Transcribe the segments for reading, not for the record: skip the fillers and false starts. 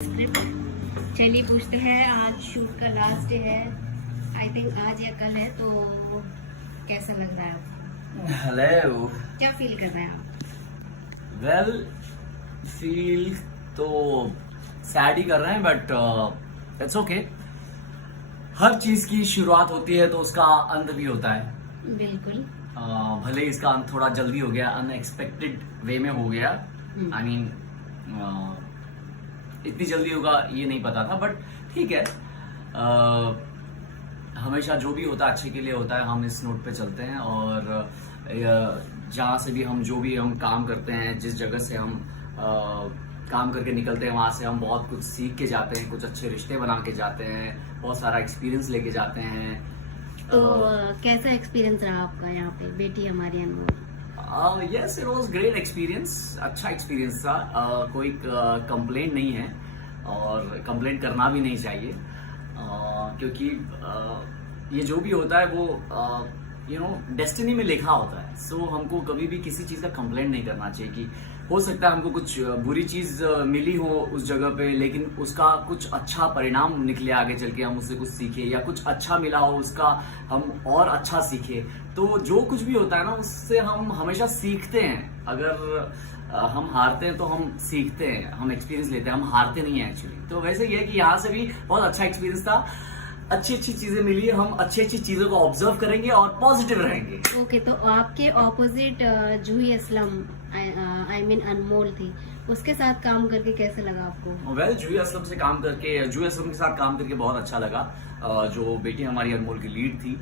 Script. चलिए पूछते हैं, आज शूट का लास्ट डे है, आई थिंक आज या कल है, तो कैसा लग रहा है आपको? हेलो। क्या फील कर रहे हैं आप? वेल, फील तो सैड ही कर रहे हैं, बट इट्स ओके। हर चीज की शुरुआत होती है तो उसका अंत भी होता है। बिल्कुल। भले ही इसका अंत थोड़ा जल्दी हो गया, अनएक्सपेक्टेड वे में हो गया। आई मीन इतनी जल्दी होगा ये नहीं पता था, बट ठीक है। हमेशा जो भी होता है अच्छे के लिए होता है। हम इस नोट पे चलते हैं और जहाँ से भी हम काम करते हैं, जिस जगह से हम काम करके निकलते हैं, वहाँ से हम बहुत कुछ सीख के जाते हैं, कुछ अच्छे रिश्ते बना के जाते हैं, बहुत सारा एक्सपीरियंस लेके जाते हैं। तो कैसा एक्सपीरियंस रहा आपका यहाँ पे, बेटी हमारी Anmol? Yes, it was great experience. अच्छा एक्सपीरियंस था। कोई कंप्लेंट नहीं है और कंप्लेंट करना भी नहीं चाहिए, क्योंकि ये जो भी होता है वो डेस्टिनी में लिखा होता है। सो हमको कभी भी किसी चीज का कंप्लेंट नहीं करना चाहिए कि हो सकता है हमको कुछ बुरी चीज मिली हो उस जगह पे, लेकिन उसका कुछ अच्छा परिणाम निकले आगे चल के, हम उससे कुछ सीखे, या कुछ अच्छा मिला हो उसका हम और अच्छा सीखे। तो जो कुछ भी होता है ना, उससे हम हमेशा सीखते हैं। अगर हम हारते हैं तो हम सीखते हैं, हम एक्सपीरियंस लेते हैं, हम हारते नहीं है एक्चुअली। तो वैसे ये है कि यहाँ से भी बहुत अच्छा एक्सपीरियंस था, अच्छी अच्छी चीजें मिली, हम अच्छी अच्छी चीजों को ऑब्जर्व करेंगे और पॉजिटिव रहेंगे। ओके, तो आपके opposite Juhi Aslam, I mean Anmol थी, उसके साथ काम करके कैसे लगा आपको? वेल, जूही असलम के साथ काम करके बहुत अच्छा लगा। जो बेटी हमारी अनमोल की लीड थी,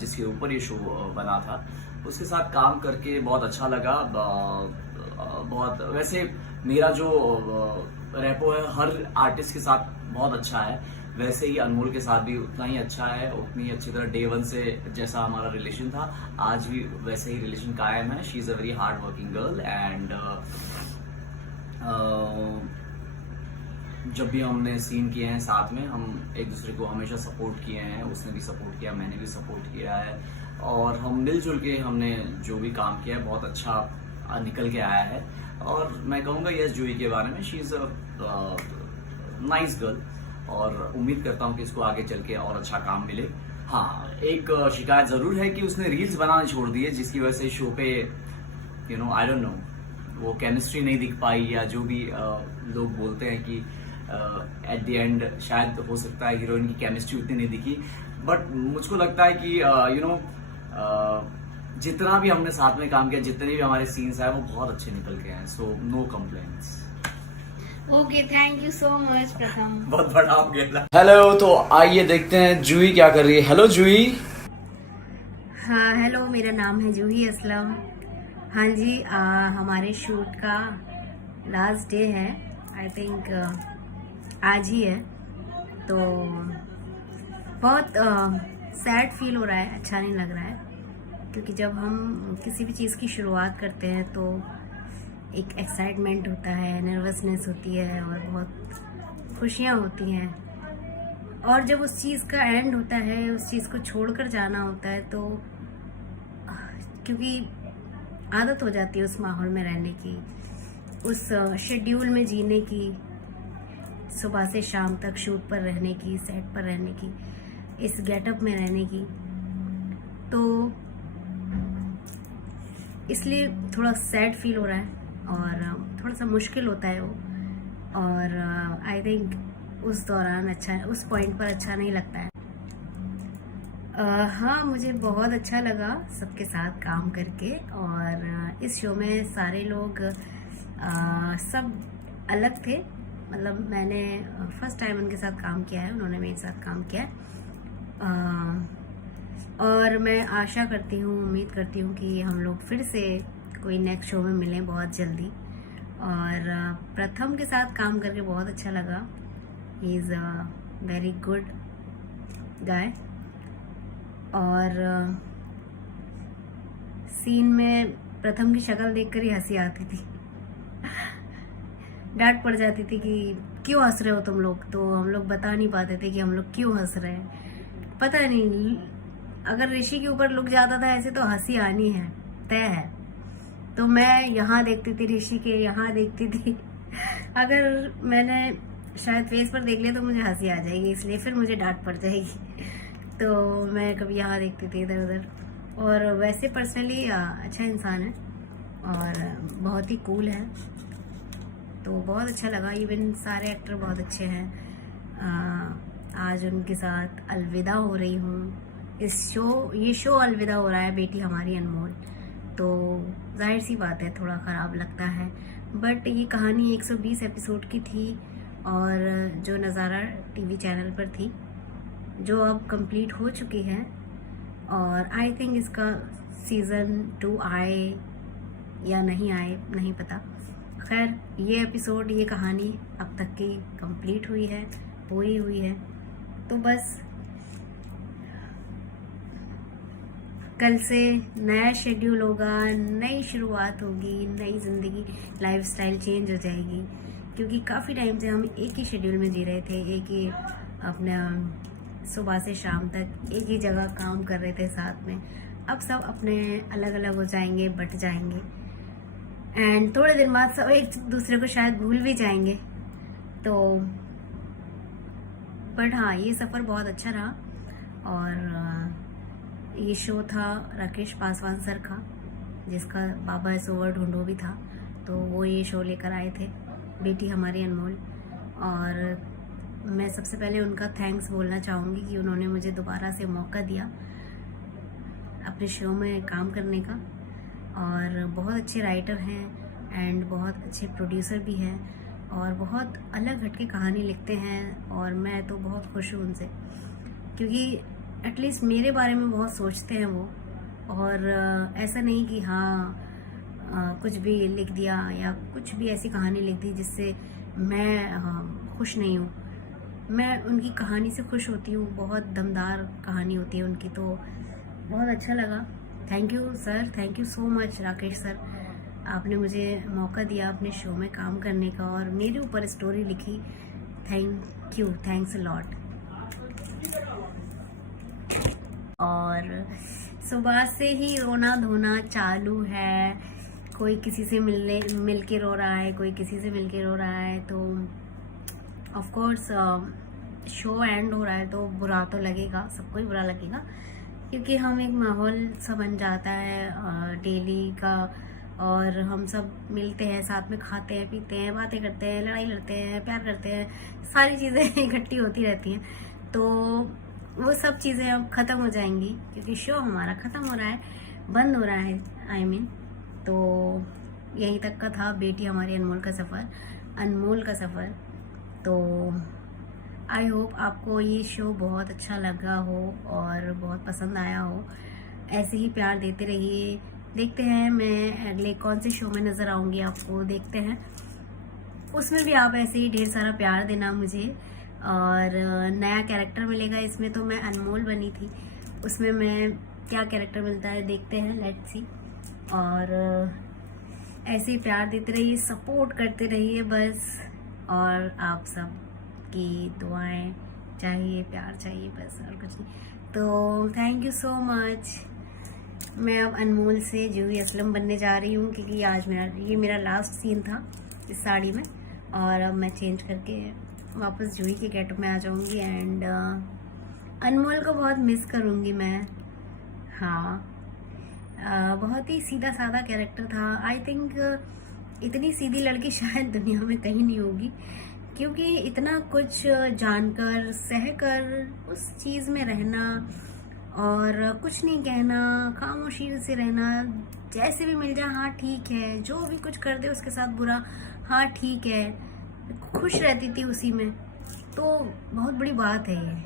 जिसके ऊपर ये शो बना था, उसके साथ काम करके बहुत अच्छा लगा। बहुत वैसे मेरा जो रेपो है हर आर्टिस्ट के साथ बहुत अच्छा है, वैसे ही अनमोल के साथ भी उतना ही अच्छा है, उतनी अच्छी तरह डे वन से जैसा हमारा रिलेशन था, आज भी वैसे ही रिलेशन कायम है। She is a very hard working girl and जब भी हमने सीन किए हैं साथ में, हम एक दूसरे को हमेशा सपोर्ट किए हैं। उसने भी सपोर्ट किया, मैंने भी सपोर्ट किया है, और हम मिलजुल के हमने जो भी काम किया है बहुत अच्छा निकल के आया है। और मैं कहूँगा यस, जूही के बारे में, she is a nice girl, और उम्मीद करता हूँ कि इसको आगे चल के और अच्छा काम मिले। हाँ, एक शिकायत जरूर है कि उसने रील्स बनाना छोड़ दिए, जिसकी वजह से शो पे आई डोंट नो, वो केमिस्ट्री नहीं दिख पाई, या जो भी लोग बोलते हैं कि एट द एंड शायद हो सकता है हीरोइन की केमिस्ट्री उतनी नहीं दिखी। बट मुझको लगता है कि जितना भी हमने साथ में काम किया, जितने भी हमारे सीन्स आए, वो बहुत अच्छे निकल के हैं। So no complaints. Okay, thank you so much Pratham. बहुत बड़ा हो गया। हेलो, तो आइए देखते हैं जूही क्या कर रही है। हेलो जूही। हाँ हेलो, मेरा नाम है जूही असलम। हाँ जी, हमारे शूट का लास्ट डे है, आई थिंक आज ही है। तो बहुत सैड फील हो रहा है, अच्छा नहीं लग रहा है, क्योंकि जब हम किसी भी चीज़ की शुरुआत करते हैं तो एक एक्साइटमेंट होता है, नर्वसनेस होती है, और बहुत खुशियाँ होती हैं। और जब उस चीज़ का एंड होता है, उस चीज़ को छोड़कर जाना होता है, तो क्योंकि आदत हो जाती है उस माहौल में रहने की, उस शेड्यूल में जीने की, सुबह से शाम तक शूट पर रहने की, सेट पर रहने की, इस गेटअप में रहने की, तो इसलिए थोड़ा सैड फील हो रहा है और थोड़ा सा मुश्किल होता है वो। और आई थिंक उस दौरान उस पॉइंट पर अच्छा नहीं लगता है। हाँ, मुझे बहुत अच्छा लगा सबके साथ काम करके, और इस शो में सारे लोग सब अलग थे। मतलब मैंने फर्स्ट टाइम उनके साथ काम किया है, उन्होंने मेरे साथ काम किया है, और मैं आशा करती हूँ, उम्मीद करती हूँ कि हम लोग फिर से कोई नेक्स्ट शो में मिलें बहुत जल्दी। और प्रथम के साथ काम करके बहुत अच्छा लगा। He is a very good guy, और सीन में प्रथम की शक्ल देखकर ही हंसी आती थी। डांट पड़ जाती थी कि क्यों हंस रहे हो तुम लोग, तो हम लोग बता नहीं पाते थे कि हम लोग क्यों हंस रहे हैं। पता नहीं, अगर ऋषि के ऊपर लुक जाता था ऐसे तो हंसी आनी है, तय है। तो मैं यहाँ देखती थी, ऋषि के यहाँ देखती थी। अगर मैंने शायद फेस पर देख ले तो मुझे हंसी आ जाएगी, इसलिए फिर मुझे डांट पड़ जाएगी। तो मैं कभी यहाँ देखती थी इधर उधर। और वैसे पर्सनली अच्छा इंसान है और बहुत ही कूल है, तो बहुत अच्छा लगा। इवन सारे एक्टर बहुत अच्छे हैं। आज उनके साथ अलविदा हो रही हूँ। ये शो अलविदा हो रहा है बेटी हमारी अनमोल, तो जाहिर सी बात है थोड़ा ख़राब लगता है। बट ये कहानी 120 एपिसोड की थी और जो नज़ारा टीवी चैनल पर थी, जो अब कंप्लीट हो चुकी है। और आई थिंक इसका सीज़न 2 आए या नहीं आए नहीं पता। खैर ये एपिसोड, ये कहानी अब तक की कंप्लीट हुई है, पूरी हुई है। तो बस कल से नया शेड्यूल होगा, नई शुरुआत होगी, नई ज़िंदगी, लाइफस्टाइल चेंज हो जाएगी। क्योंकि काफ़ी टाइम से हम एक ही शेड्यूल में जी रहे थे, एक ही अपना सुबह से शाम तक एक ही जगह काम कर रहे थे साथ में। अब सब अपने अलग अलग हो जाएंगे, बट जाएंगे, एंड थोड़े दिन बाद सब एक दूसरे को शायद भूल भी जाएंगे। तो बट हाँ, ये सफ़र बहुत अच्छा रहा। और ये शो था राकेश पासवान सर का, जिसका बाबा सोवर ढूंढो भी था, तो वो ये शो लेकर आए थे, बेटी हमारी अनमोल। और मैं सबसे पहले उनका थैंक्स बोलना चाहूँगी कि उन्होंने मुझे दोबारा से मौका दिया अपने शो में काम करने का। और बहुत अच्छे राइटर हैं एंड बहुत अच्छे प्रोड्यूसर भी हैं और बहुत अलग हटके कहानी लिखते हैं। और मैं तो बहुत खुश हूँ उनसे, क्योंकि एटलीस्ट मेरे बारे में बहुत सोचते हैं वो। और ऐसा नहीं कि हाँ कुछ भी लिख दिया या कुछ भी ऐसी कहानी लिख दी जिससे मैं खुश नहीं हूँ। मैं उनकी कहानी से खुश होती हूँ, बहुत दमदार कहानी होती है उनकी, तो बहुत अच्छा लगा। Thank you sir, thank you so much Rakesh sir, आपने मुझे मौका दिया अपने शो में काम करने का और मेरे ऊपर स्टोरी लिखी। Thank you, thanks a lot. और सुबह से ही रोना धोना चालू है, कोई किसी से मिल के रो रहा है, कोई किसी से मिल के रो रहा है। तो ऑफ कोर्स शो एंड हो रहा है तो बुरा तो लगेगा, सबको ही बुरा लगेगा, क्योंकि हम एक माहौल सा बन जाता है डेली का। और हम सब मिलते हैं, साथ में खाते हैं, पीते हैं, बातें करते हैं, लड़ाई लड़ते हैं, प्यार करते हैं, सारी चीज़ें इकट्ठी होती रहती हैं। तो वो सब चीज़ें अब ख़त्म हो जाएंगी, क्योंकि शो हमारा ख़त्म हो रहा है, बंद हो रहा है आई मीन। तो यहीं तक का था बेटी हमारी अनमोल का सफ़र। तो आई होप आपको ये शो बहुत अच्छा लगा हो और बहुत पसंद आया हो। ऐसे ही प्यार देते रहिए। देखते हैं मैं अगले कौन से शो में नज़र आऊँगी आपको, देखते हैं। उसमें भी आप ऐसे ही ढेर सारा प्यार देना मुझे। और नया कैरेक्टर मिलेगा इसमें, तो मैं अनमोल बनी थी, उसमें मैं क्या कैरेक्टर मिलता है देखते हैं, लेट्स सी। और ऐसे ही प्यार देते रहिए, सपोर्ट करते रहिए बस। और आप सब की दुआएं चाहिए, प्यार चाहिए बस, और कुछ नहीं। तो थैंक यू सो मच। मैं अब अनमोल से जूही असलम बनने जा रही हूँ, क्योंकि आज ये मेरा लास्ट सीन था इस साड़ी में, और अब मैं चेंज करके वापस जूही के गेटअप में आ जाऊँगी। एंड अनमोल को बहुत मिस करूँगी मैं। हाँ, बहुत ही सीधा साधा कैरेक्टर था। आई थिंक इतनी सीधी लड़की शायद दुनिया में कहीं नहीं होगी, क्योंकि इतना कुछ जानकर सहकर उस चीज़ में रहना और कुछ नहीं कहना, खामोशी से रहना, जैसे भी मिल जाए हाँ ठीक है, जो भी कुछ कर दे उसके साथ बुरा हाँ ठीक है, खुश रहती थी उसी में। तो बहुत बड़ी बात है ये,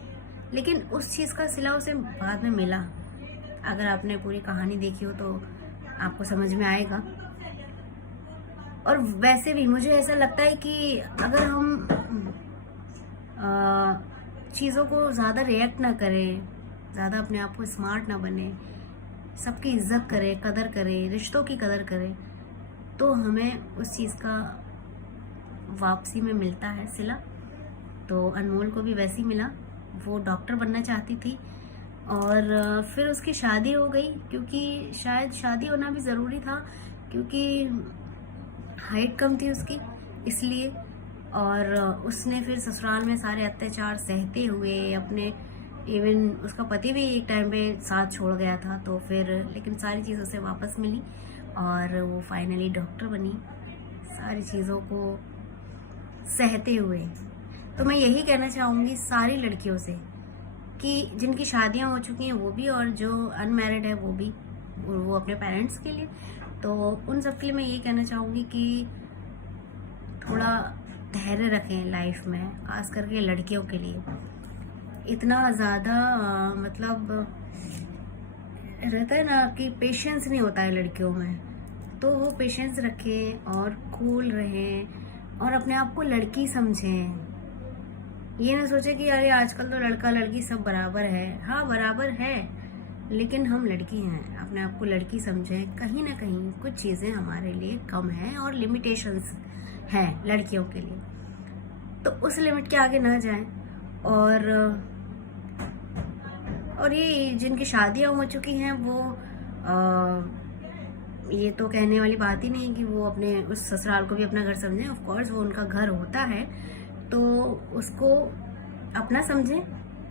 लेकिन उस चीज़ का सिला उसे बाद में मिला। अगर आपने पूरी कहानी देखी हो तो आपको समझ में आएगा। और वैसे भी मुझे ऐसा लगता है कि अगर हम चीज़ों को ज़्यादा रिएक्ट ना करें, ज़्यादा अपने आप को स्मार्ट ना बने, सबकी इज्जत करें, कदर करें, रिश्तों की कदर करें, तो हमें उस चीज़ का वापसी में मिलता है सिला। तो अनमोल को भी वैसे ही मिला। वो डॉक्टर बनना चाहती थी और फिर उसकी शादी हो गई, क्योंकि शायद शादी होना भी ज़रूरी था, क्योंकि हाइट कम थी उसकी इसलिए। और उसने फिर ससुराल में सारे अत्याचार सहते हुए अपने, इवन उसका पति भी एक टाइम पे साथ छोड़ गया था, तो फिर लेकिन सारी चीज़ उसे वापस मिली और वो फाइनली डॉक्टर बनी सारी चीज़ों को सहते हुए। तो मैं यही कहना चाहूँगी सारी लड़कियों से कि जिनकी शादियाँ हो चुकी हैं वो भी, और जो अनमैरिड है वो भी, वो अपने पेरेंट्स के लिए, तो उन सब के लिए मैं यही कहना चाहूँगी कि थोड़ा धैर्य रखें लाइफ में, खास करके लड़कियों के लिए। इतना ज़्यादा मतलब रहता है ना कि पेशेंस नहीं होता है लड़कियों में, तो वो पेशेंस रखें और कूल रहें और अपने आप को लड़की समझें। ये ना सोचे कि अरे आजकल तो लड़का लड़की सब बराबर है। हाँ बराबर है, लेकिन हम लड़की हैं, अपने आप को लड़की समझें। कहीं ना कहीं कुछ चीज़ें हमारे लिए कम हैं और लिमिटेशंस हैं लड़कियों के लिए, तो उस लिमिट के आगे ना जाएं। और ये जिनकी शादियां हो चुकी हैं वो ये तो कहने वाली बात ही नहीं कि वो अपने उस ससुराल को भी अपना घर समझें। ऑफ कोर्स वो उनका घर होता है, तो उसको अपना समझें,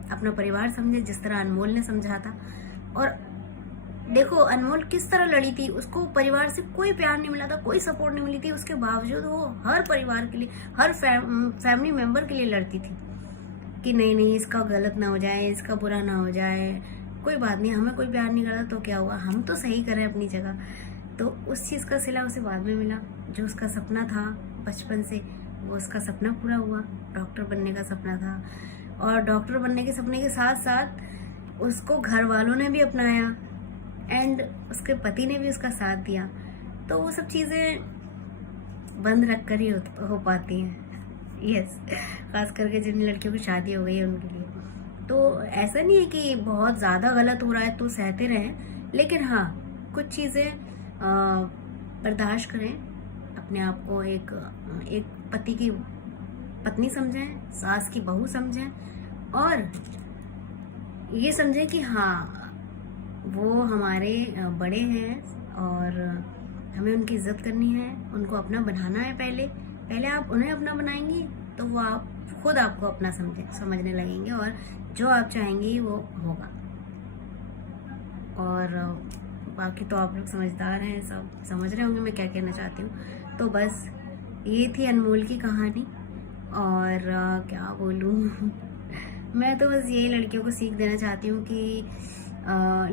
अपना परिवार समझें, जिस तरह अनमोल ने समझा था। और देखो अनमोल किस तरह लड़ी थी, उसको परिवार से कोई प्यार नहीं मिला था, कोई सपोर्ट नहीं मिली थी, उसके बावजूद वो हर परिवार के लिए, हर फैमिली मेंबर के लिए लड़ती थी कि नहीं नहीं इसका गलत ना हो जाए, इसका बुरा ना हो जाए, कोई बात नहीं, हमें कोई प्यार नहीं करता तो क्या हुआ, हम तो सही करें अपनी जगह। तो उस चीज़ का सिला उसे बाद में मिला। जो उसका सपना था बचपन से, वो उसका सपना पूरा हुआ, डॉक्टर बनने का सपना था। और डॉक्टर बनने के सपने के साथ साथ उसको घर वालों ने भी अपनाया एंड उसके पति ने भी उसका साथ दिया। तो वो सब चीज़ें बंद रख कर ही हो पाती हैं। यस, खास करके जिन लड़कियों की शादी हो गई है उनके लिए। तो ऐसा नहीं है कि बहुत ज़्यादा गलत हो रहा है तो सहते रहें, लेकिन हाँ कुछ चीज़ें बर्दाश्त करें, अपने आप को एक पति की पत्नी समझें, सास की बहू समझें, और ये समझें कि हाँ वो हमारे बड़े हैं और हमें उनकी इज्जत करनी है, उनको अपना बनाना है। पहले आप उन्हें अपना बनाएंगी तो वो आप खुद आपको अपना समझने लगेंगे और जो आप चाहेंगी वो होगा। और बाकी तो आप लोग समझदार हैं, सब समझ रहे होंगे मैं क्या कहना चाहती हूँ। तो बस ये थी अनमोल की कहानी। और क्या बोलूँ मैं तो बस यही लड़कियों को सीख देना चाहती हूँ कि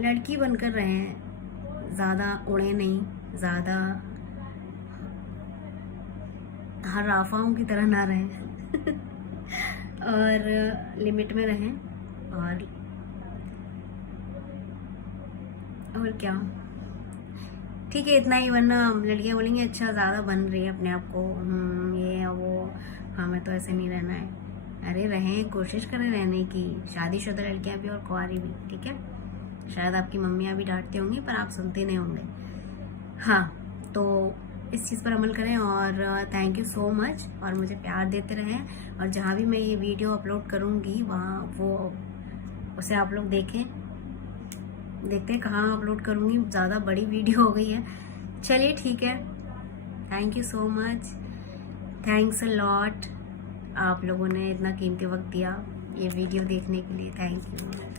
लड़की बनकर रहें, ज़्यादा उड़े नहीं, ज़्यादा हर आफाओं की तरह ना रहें और लिमिट में रहें। और क्या, ठीक है इतना ही, वरना लड़कियां बोलेंगी अच्छा ज़्यादा बन रही है अपने आप को, ये वो, हमें तो ऐसे नहीं रहना है। अरे रहें, कोशिश करें रहने की, शादीशुदा लड़कियां भी और कुंवारी भी, ठीक है। शायद आपकी मम्मियाँ भी डांटती होंगी पर आप सुनते नहीं होंगे। हाँ, तो इस चीज़ पर अमल करें और थैंक यू सो मच, और मुझे प्यार देते रहें। और जहाँ भी मैं ये वीडियो अपलोड करूँगी वहाँ वो उसे आप लोग देखें, देखते हैं कहाँ अपलोड करूँगी, ज़्यादा बड़ी वीडियो हो गई है। चलिए ठीक है, thank you so much, thanks a lot, आप लोगों ने इतना कीमती वक्त दिया ये वीडियो देखने के लिए, थैंक यू।